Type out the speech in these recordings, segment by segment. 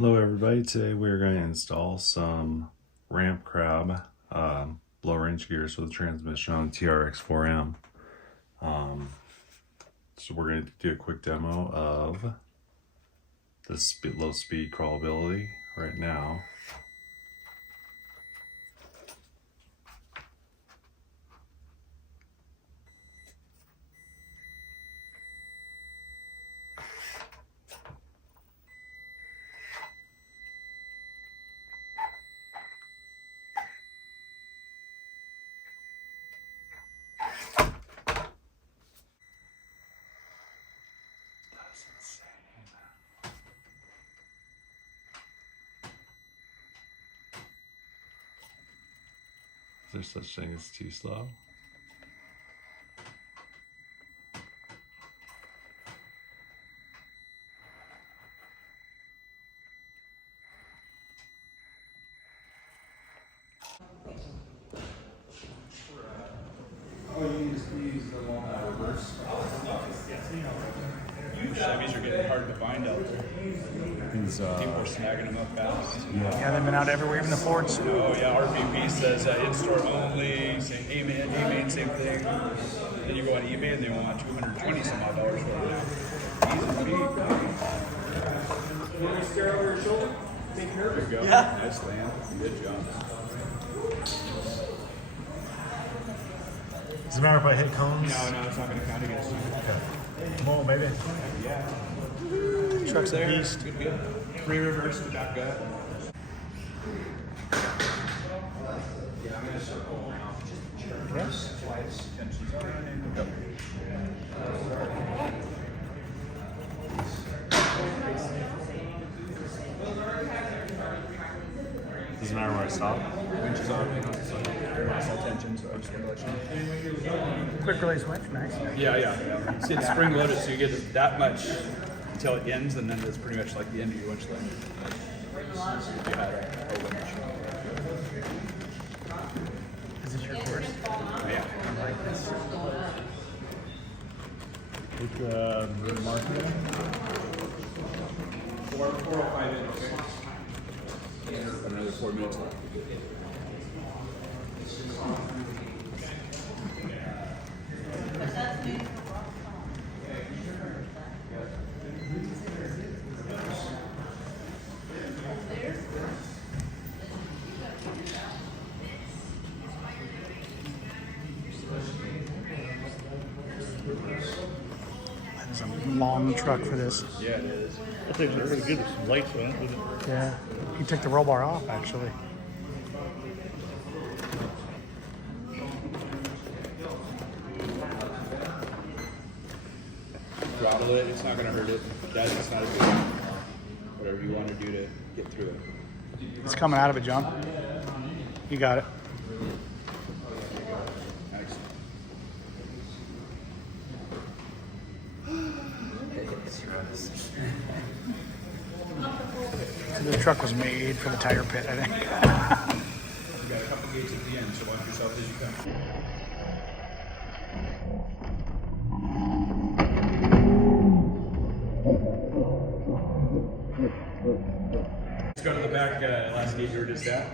Hello everybody, today we're going to install some ramp crab low range gears with a transmission on the TRX4M. So we're going to do a quick demo of this low speed crawlability right now. Is there such thing as too slow? Oh, you just use the one reverse. Chevys are getting hard to find out there. These, People are snagging them up fast. Yeah, they've been out everywhere, even the Fords. Oh yeah, RVP says in-store only, same A-Main, same thing. Then you go on eBay and they want $220 some odd dollars for it. Easy to beat. You want me to stare over your shoulder? Take care of it. There you go. Yeah. Nice land. Good job. does it matter if I hit cones? No, it's not going to count against you. Come on, baby. Yeah. Truck's There. beast. Good. Free reverse to back up. Yeah, I'm going to circle around. Yes. Twice. Tensions on. Doesn't matter where I stop. Winch is on. Lost all tension, so I'm just going to let you know. Quick release winch, nice. Yeah. It's spring loaded, so you get that much until it ends, and then it's pretty much like the end of your winch line. If you had a winch. Is this your course? Yeah. I like this. With the marker. 405 in, okay? Another 4 minutes left. That is a long truck for this. Yeah, it is. I think they're pretty good with some lights on it. Yeah. He took the roll bar off, actually. Throttle it, it's not going to hurt it. That's not a good. Whatever you want to do to get through it. It's coming out of it, John. You got it. Excellent. The truck was made for the tire pit, I think. You got a couple gates at the end, so watch yourself as you come. Let's go to the back last gate you were just at.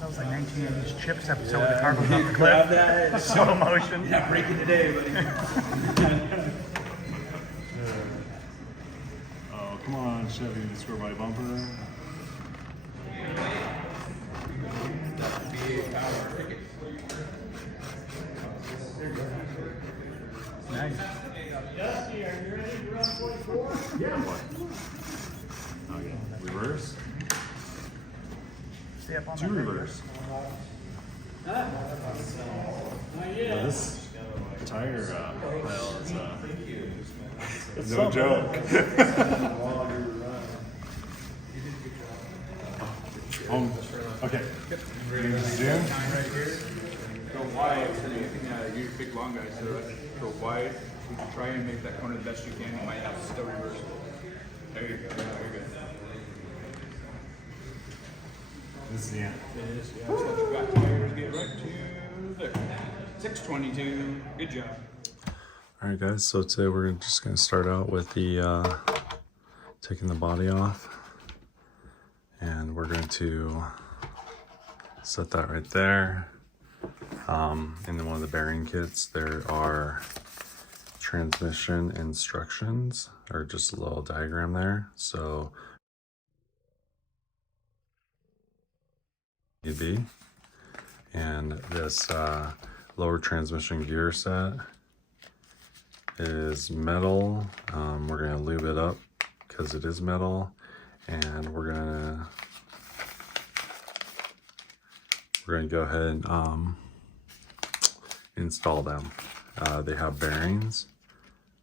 That was like 1980s Chips episode where the car goes off the Grab cliff. that. Slow motion. Not breaking today, buddy. Oh, come on, Chevy, score by bumper. V8 power. Nice. Okay, reverse. Stay up on Two that. reverse. Now this tire pile is no joke. Okay. Zoom. Right here. Go wide. You're a big long guy, so go wide. You can try and make that corner the best you can. You might have to still reverse it. There you go. Yeah, very good. This is the end. It is. Yeah. So let your back tires get right to there. 622. Good job. Alright guys, so today we're just going to start out with the taking the body off, and we're going to set that right there. And then one of the bearing kits, there are transmission instructions, or just a little diagram there. So EB, and this lower transmission gear set is metal. We're gonna lube it up because it is metal, and we're gonna go ahead and install them. They have bearings,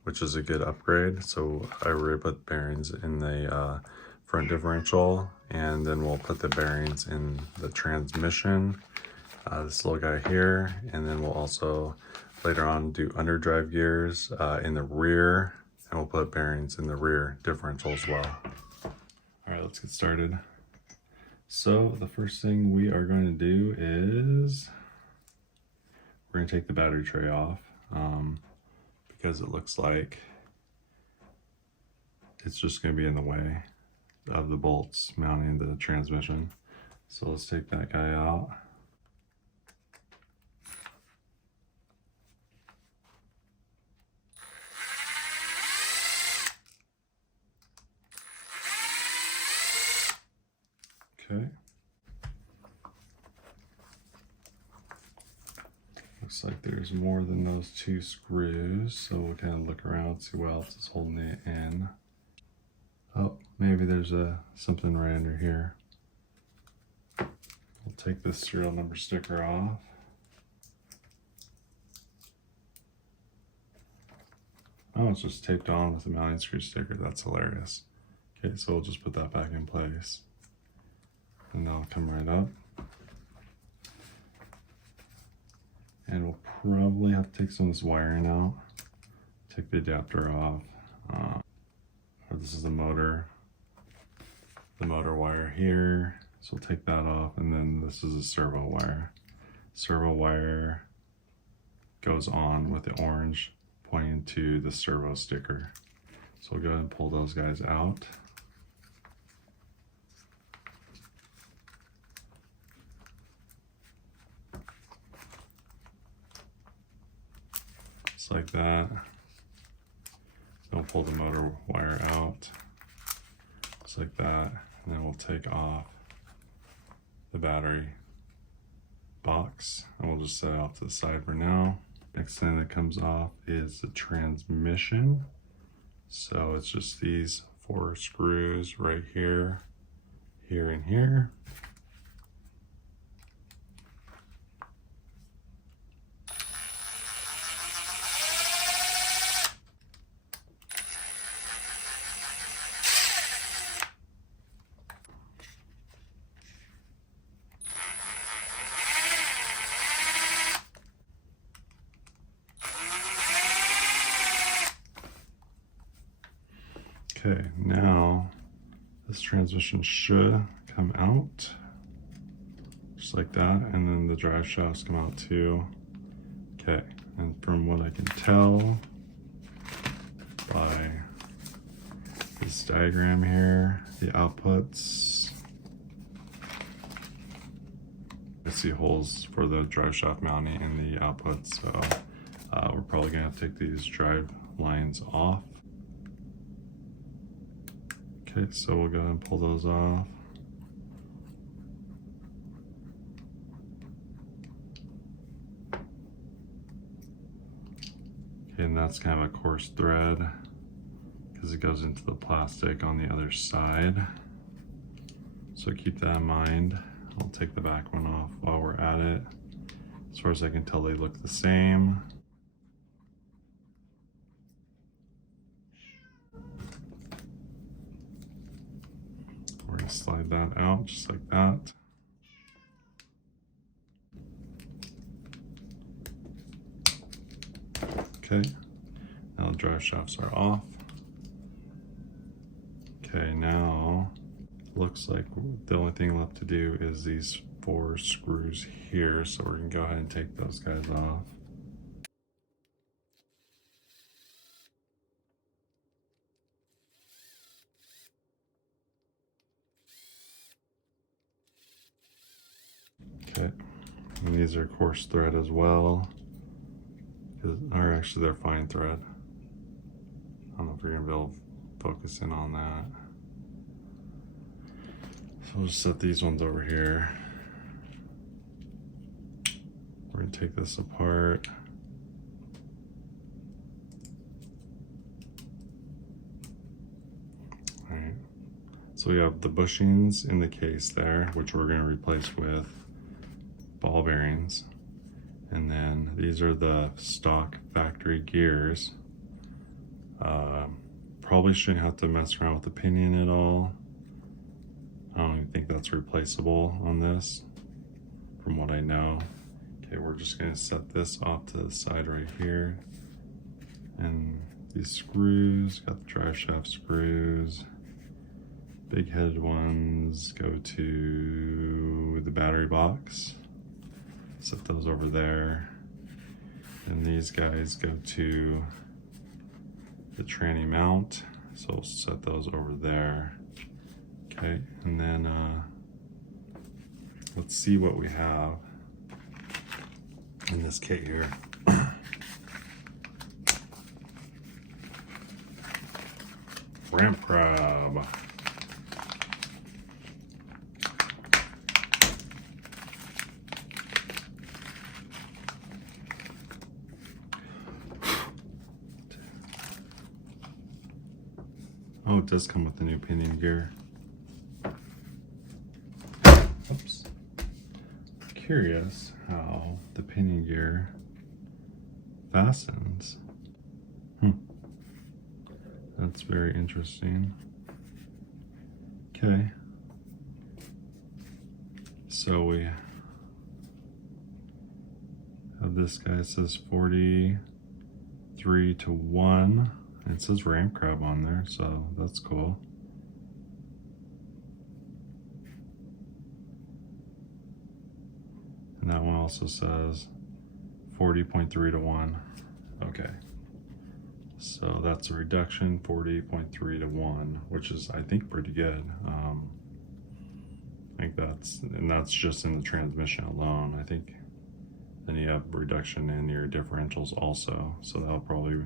which is a good upgrade. So I already put bearings in the front differential, and then we'll put the bearings in the transmission, this little guy here, and then we'll also later on do underdrive gears in the rear, and we'll put bearings in the rear differential as well. All right, let's get started. So the first thing we are going to do is we're going to take the battery tray off, because it looks like it's just going to be in the way of the bolts mounting the transmission. So let's take that guy out. Okay. Looks like there's more than those 2 screws, so we'll kind of look around, see what else is holding it in. Oh, maybe there's something right under here. We'll take this serial number sticker off. Oh, it's just taped on with a mounting screw sticker. That's hilarious. Okay, so we'll just put that back in place. And that'll come right up. And we'll probably have to take some of this wiring out. Take the adapter off. This is the motor wire here. So we'll take that off, and then this is a servo wire. Servo wire goes on with the orange pointing to the servo sticker. So we'll go ahead and pull those guys out. Just like that. Then we'll pull the motor wire out, just like that, and then we'll take off the battery box, and we'll just set it off to the side for now. Next thing that comes off is the transmission. So it's just these 4 screws right here, here, and here. Okay, now this transmission should come out just like that, and then the drive shafts come out too. Okay, and from what I can tell by this diagram here, the outputs, I see holes for the drive shaft mounting in the outputs, so we're probably gonna have to take these drive lines off. Okay, so we'll go ahead and pull those off. Okay, and that's kind of a coarse thread because it goes into the plastic on the other side. So keep that in mind. I'll take the back one off while we're at it. As far as I can tell, they look the same. We're gonna slide that out just like that. Okay, now the drive shafts are off. Okay, now looks like the only thing left to do is these 4 screws here, so we're gonna go ahead and take those guys off. And these are coarse thread as well. Or actually they're fine thread. I don't know if you're gonna be able to focus in on that. So we'll just set these ones over here. We're gonna take this apart. All right. So we have the bushings in the case there, which we're gonna replace with ball bearings. And then these are the stock factory gears. Probably shouldn't have to mess around with the pinion at all. I don't even think that's replaceable on this, from what I know. Okay, we're just gonna set this off to the side right here. And these screws, got the drive shaft screws. Big headed ones go to the battery box. Set those over there. And these guys go to the tranny mount. So we'll set those over there. Okay, and then let's see what we have in this kit here. Ramp crab. Oh, it does come with the new pinion gear. Oops. Curious how the pinion gear fastens. That's very interesting. Okay. So we have this guy, it says 43-1. It says ramp crab on there, so that's cool. And that one also says 40.3-1. Okay. So that's a reduction, 40.3-1, which is, I think, pretty good. I think that's just in the transmission alone. I think then you have reduction in your differentials also. So that'll probably,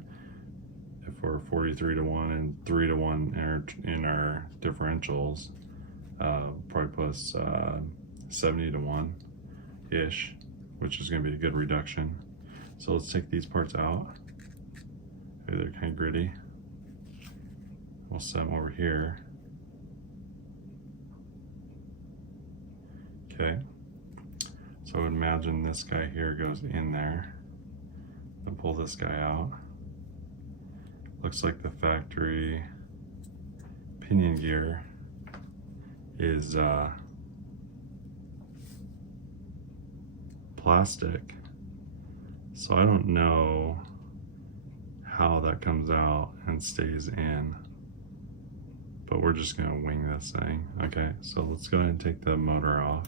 if we're 43-1 and 3-1 in our differentials, probably plus 70-1-ish, which is going to be a good reduction. So let's take these parts out. Okay, they're kind of gritty. We'll set them over here. Okay. So I would imagine this guy here goes in there. Then pull this guy out. Looks like the factory pinion gear is plastic. So I don't know how that comes out and stays in, but we're just gonna wing this thing. Okay, so let's go ahead and take the motor off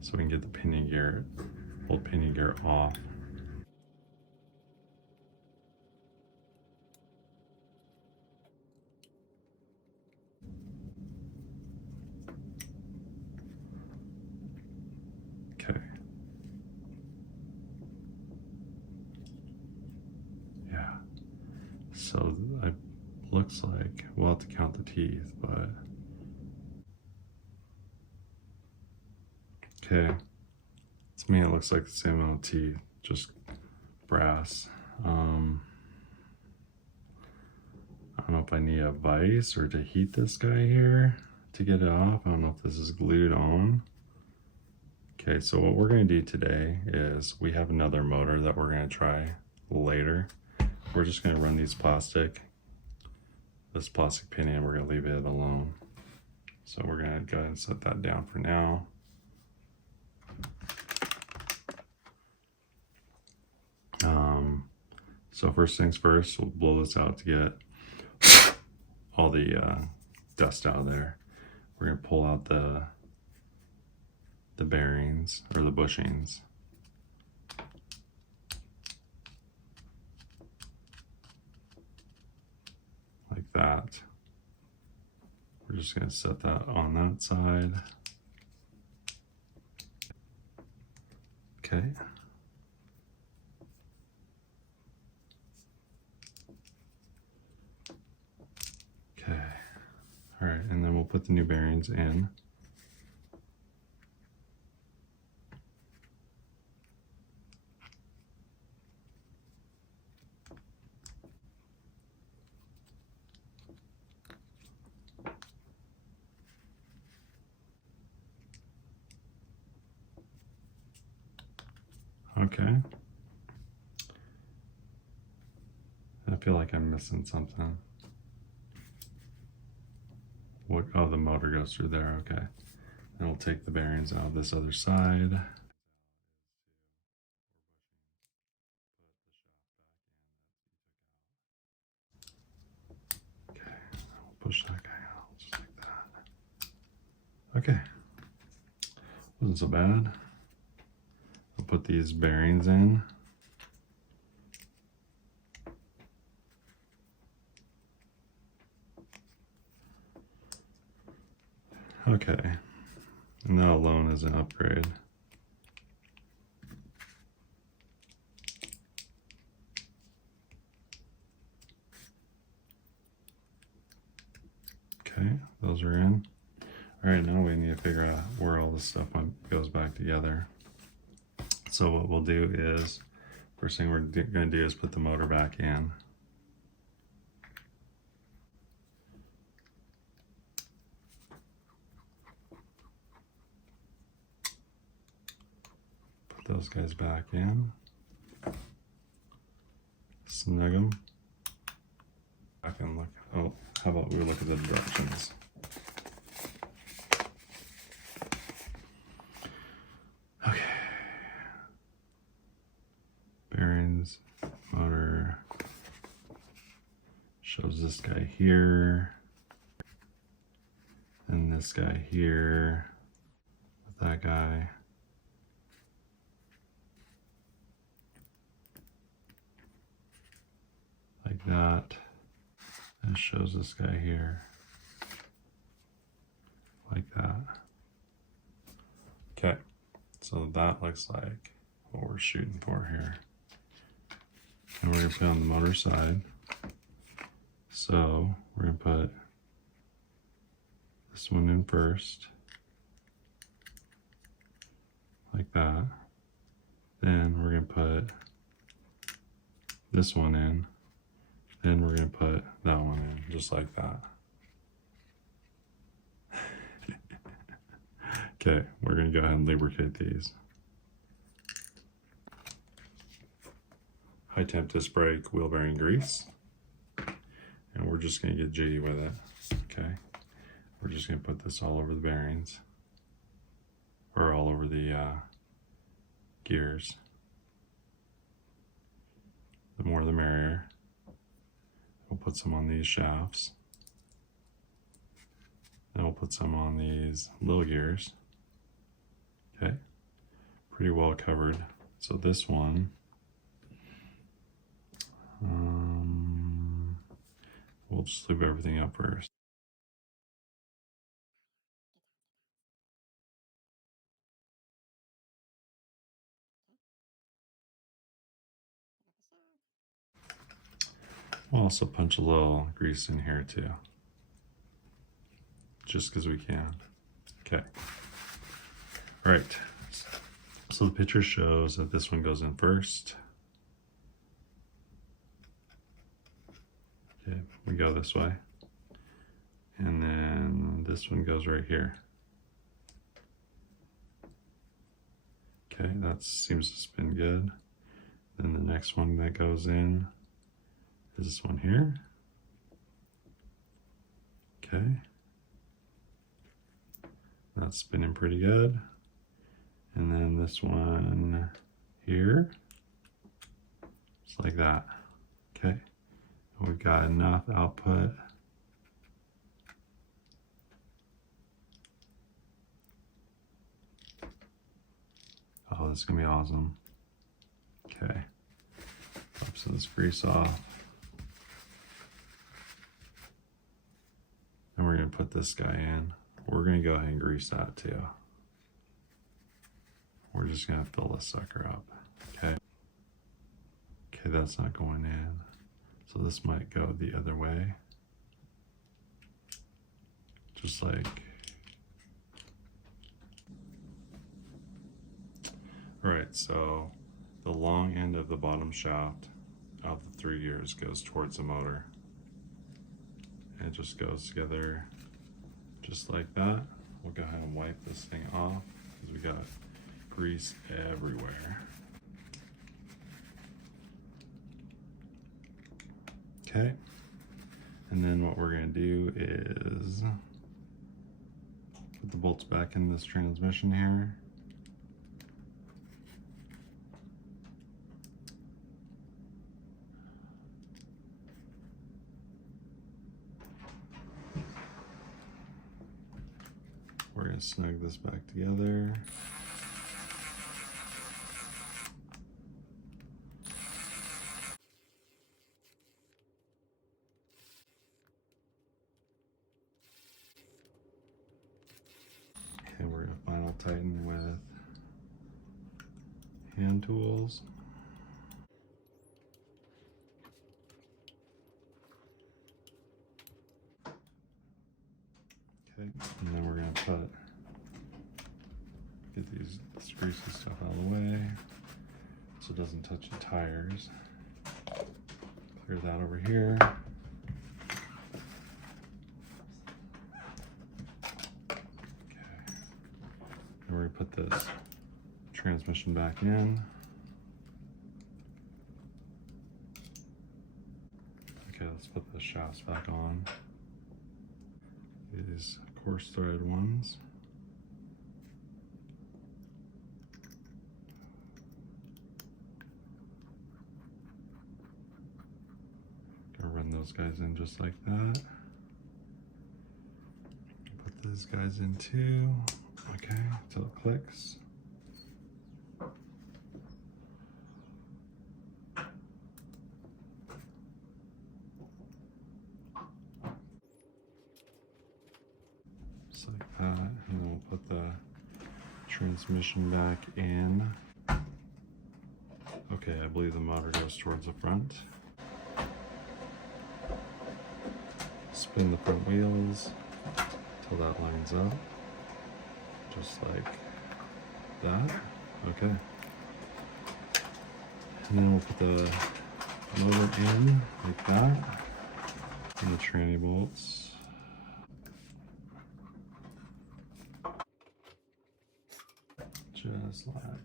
so we can get the pinion gear, old pinion gear off. Okay. Yeah. So it looks like we'll have to count the teeth, but okay. To me, it looks like the same amount of teeth, just brass. I don't know if I need a vise or to heat this guy here to get it off. I don't know if this is glued on. Okay, so what we're gonna do today is we have another motor that we're gonna try later. We're just gonna run this plastic pinion, we're gonna leave it alone. So we're gonna go ahead and set that down for now. So first things first, we'll blow this out to get all the dust out of there. We're gonna pull out the bearings or the bushings. Like that. We're just gonna set that on that side. Okay. Okay. All right, and then we'll put the new bearings in. Okay. I feel like I'm missing something. What? Oh, the motor goes through there. Okay. And we'll take the bearings out of this other side. Okay. We'll push that guy out just like that. Okay. Wasn't so bad. We'll put these bearings in. Okay, and that alone is an upgrade. Okay, those are in. All right, now we need to figure out where all this stuff goes back together. So what we'll do is, first thing we're gonna do is put the motor back in. Those guys back in. Snug them. Back and look. Oh, how about we look at the directions? Okay. Bearings, motor. Shows this guy here. And this guy here. With that guy. Like that. And it shows this guy here. Like that. Okay, so that looks like what we're shooting for here. And we're gonna put on the motor side. So we're gonna put this one in first. Like that. Then we're gonna put this one in. Then we're going to put that one in, just like that. Okay, we're going to go ahead and lubricate these. High temp disc brake, wheel bearing grease. And we're just going to get jiggy with it. Okay, we're just going to put this all over the bearings. Or all over the gears. The more the merrier. We'll put some on these shafts. Then we'll put some on these little gears. Okay, pretty well covered. So this one, we'll just lube everything up first. We'll also punch a little grease in here too. Just because we can. Okay. All right. So the picture shows that this one goes in first. Okay, we go this way. And then this one goes right here. Okay, that seems to spin good. Then the next one that goes in is this one here. Okay. That's spinning pretty good. And then this one here, just like that. Okay. And we've got enough output. Oh, this is gonna be awesome. Okay. Pop some of this grease off. And we're gonna put this guy in. We're gonna go ahead and grease that too. we're just gonna fill this sucker up. Okay. Okay, that's not going in. So this might go the other way. Just like, right, so the long end of the bottom shaft of the 3 gears goes towards the motor. And it just goes together just like that. We'll go ahead and wipe this thing off because we got grease everywhere. Okay, and then what we're gonna do is put the bolts back in this transmission here. We're gonna snug this back together. Okay, we're gonna final tighten with hand tools. Okay, and then we're gonna get these greasy stuff out of the way so it doesn't touch the tires. Clear that over here. And we're gonna put this transmission back in. Okay, let's put the shafts back on. These coarse thread ones. Gonna run those guys in just like that. Put these guys in too. Okay, until it clicks. Just like that, and then we'll put the transmission back in. Okay, I believe the motor goes towards the front. Spin the front wheels till that lines up. Just like that. Okay. And then we'll put the motor in like that. And the tranny bolts. Just like that.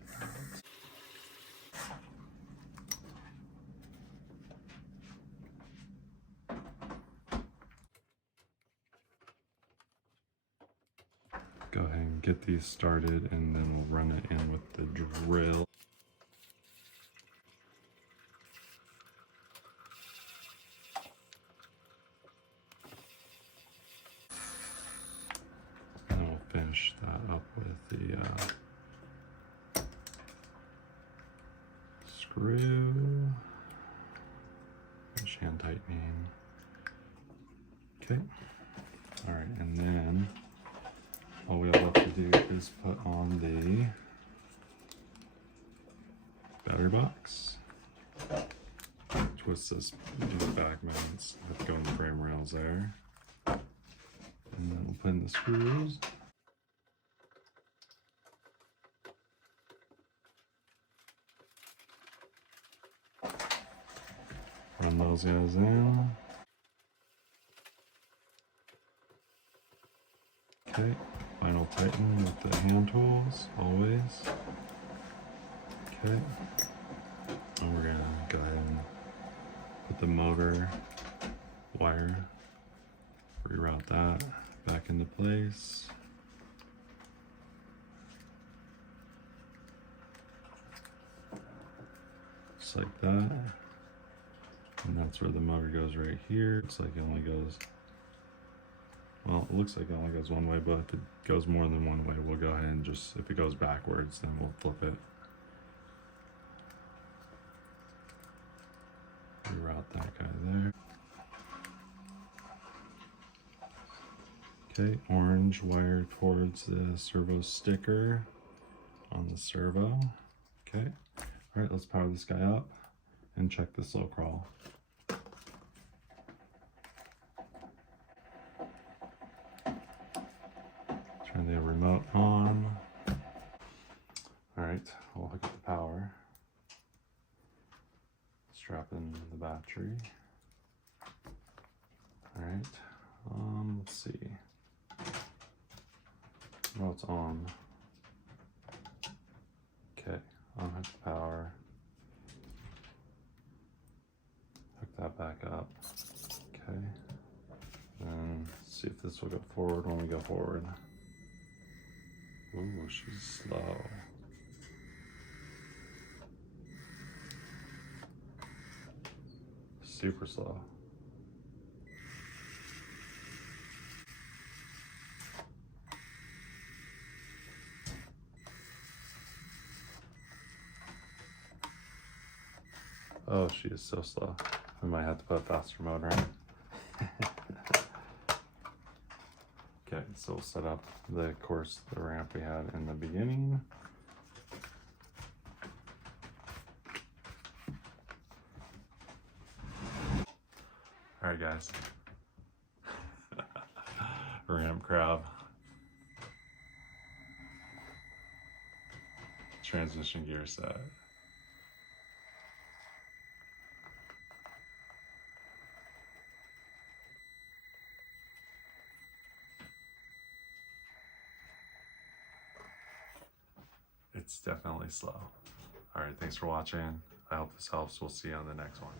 Go ahead and get these started, and then we'll run it in with the drill. And then we'll finish that up with the screw. Finish hand tightening. Okay. All right, and then all we have left to do is put on the battery box. Twist these back mounts that go in the frame rails there. And then we'll put in the screws. Run those guys in. Okay. Final tighten with the hand tools, always. Okay. And we're gonna go ahead and put the motor wire, reroute that back into place. Just like that. And that's where the motor goes right here. Looks like it only goes, well, it looks like it only goes one way, but if it goes more than one way, we'll go ahead and just, if it goes backwards, then we'll flip it. Reroute that guy there. Okay, orange wire towards the servo sticker. on the servo. Okay. All right, let's power this guy up and check the slow crawl. Turn the remote on. All right, we'll hook up the power. Strap in the battery. All right, let's see. Oh, it's on. Okay, unhook the power. Hook that back up. Okay, and see if this will go forward when we go forward. Ooh, she's slow. Super slow. Oh, she is so slow. I might have to put a faster motor in. Okay, so we'll set up the ramp we had in the beginning. All right, guys. Ramp crab. Transmission gear set. It's definitely slow. All right, thanks for watching. I hope this helps. We'll see you on the next one.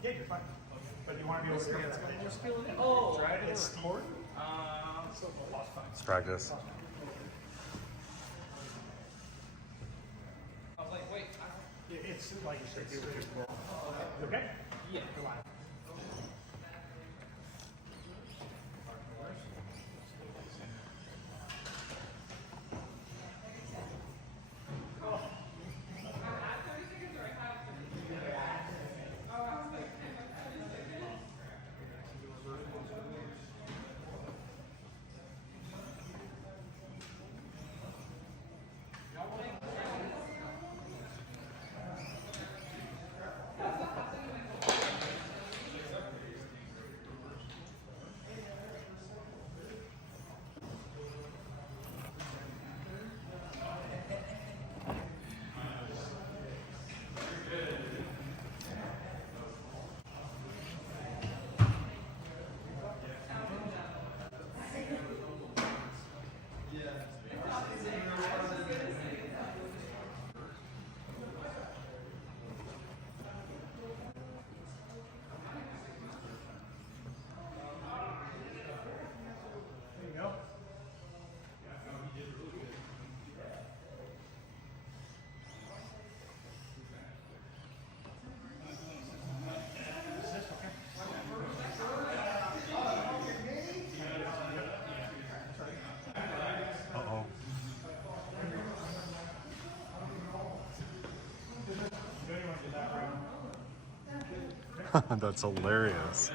Yeah, you're fine. But you want to be able to stand up and just feel it? Oh, try it. It's important. So lost time. Let's practice. I was like, wait. It's like you said, you were just wrong. Okay? Yeah. Come on. That's hilarious.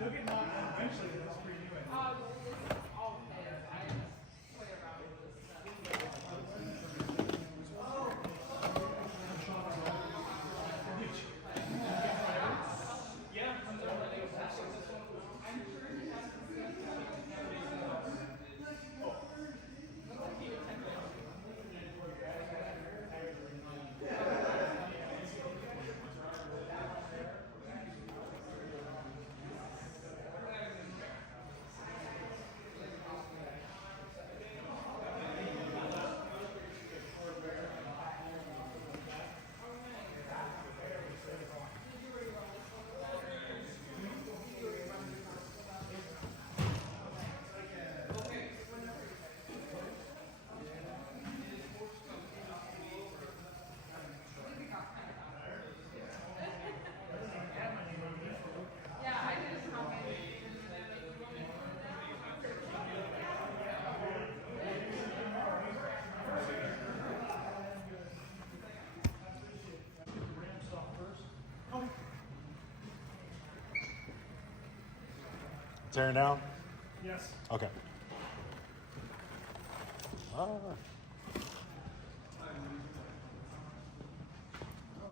They'll get knocked down eventually, that's pretty new. Tearing down? Yes. Okay. Ah.